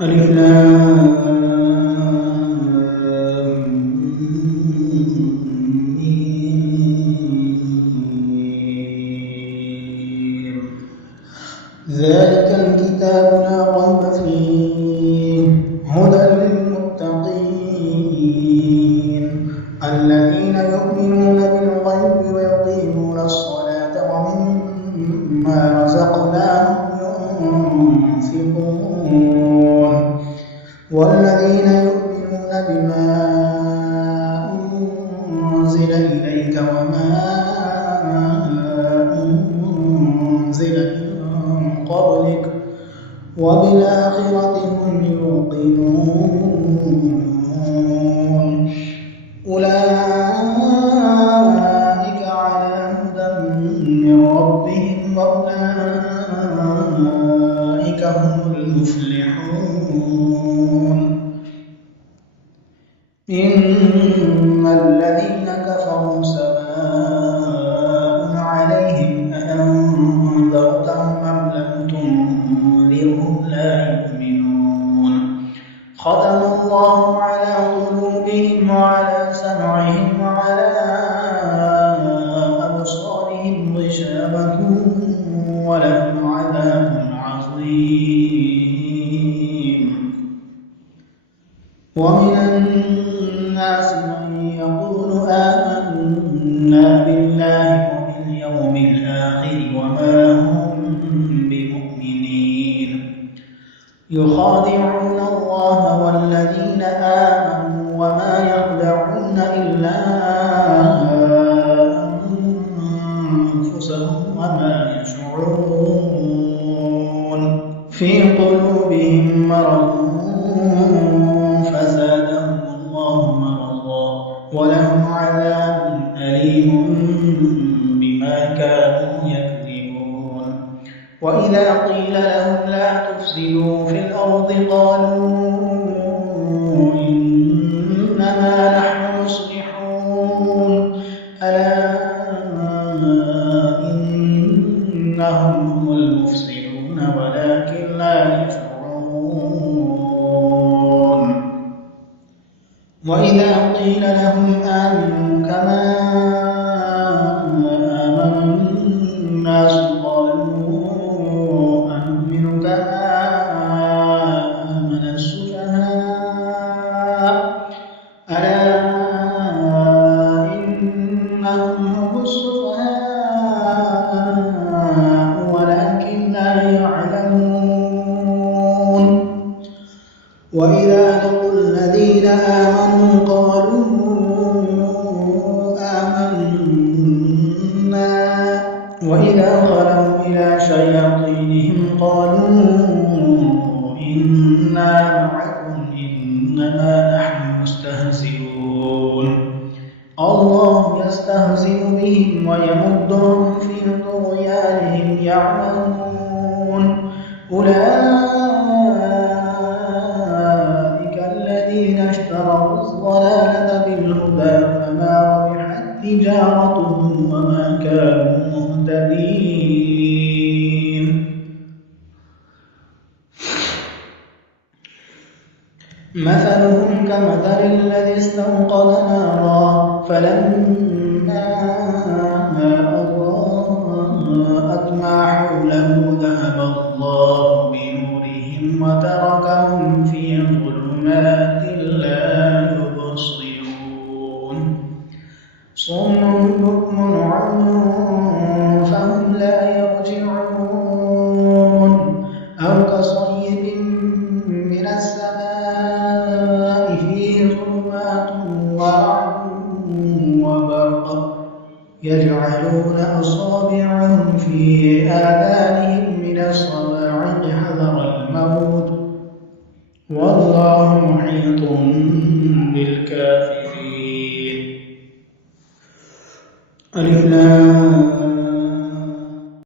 ألف لام ميم. ذلك الكتاب لا ريب فيه هدى للمتقين الذين يؤمنون بالغيب ويقيمون الصلاة ومما رزقناهم ينفقون والذين يؤمنون بما أنزل إليك وما أنزل من قبلك وبالآخرة هم يوقنون أولئك على هدى من ربهم وأولئك هم المفلحون إن الذين كفروا سواء عليهم أأنذرتهم أم لم تنذرهم لا يؤمنون ختم الله على قلوبهم وعلى سمعهم وعلى أبصارهم غشاوة ولهم عذاب عظيم ومن الناس من يقول آمنا بالله وباليوم الآخر وما هم بمؤمنين يخادعون الله والذين آمنوا وما يخدعون إلا أنفسهم وما يشعرون في قلوبهم مرض فزادهم الله مرضا ولهم عذاب أليم بما كانوا يكذبون وإذا قيل لهم لا تفسدوا في الأرض قالوا إنما نحن مصلحون ألا إنهم هم المفسدون ولكن لا يشعرون وإذا قيل لهم آمنوا كما آمن الناس قالوا أنؤمن كما آمن السفهاء ألا إنهم هم السفهاء ولكن لا يعلمون وإذا لقوا الذين آمنوا قالوا آمنا وإذا خلوا إلى شياطينهم قالوا إنا معكم إنما نحن مستهزئون الله يستهزئ بهم ويمدهم في طغيانهم يعمهون أولئك الذين اشتروا الضلالة بالهدى فما ربحت تجارتهم وما كانوا مهتدين مثلهم كمثل الذي استوقد نارا فلما أضاءت ما حوله ذهب الله بنورهم وتركهم في ظلمات لا يبصرون صم بكم عمي فهم لا يرجعون أو كصيب من السماء فيه ظلمات ورعد وبرق يجعلون أصابعهم في آذانهم من الصواعق حذر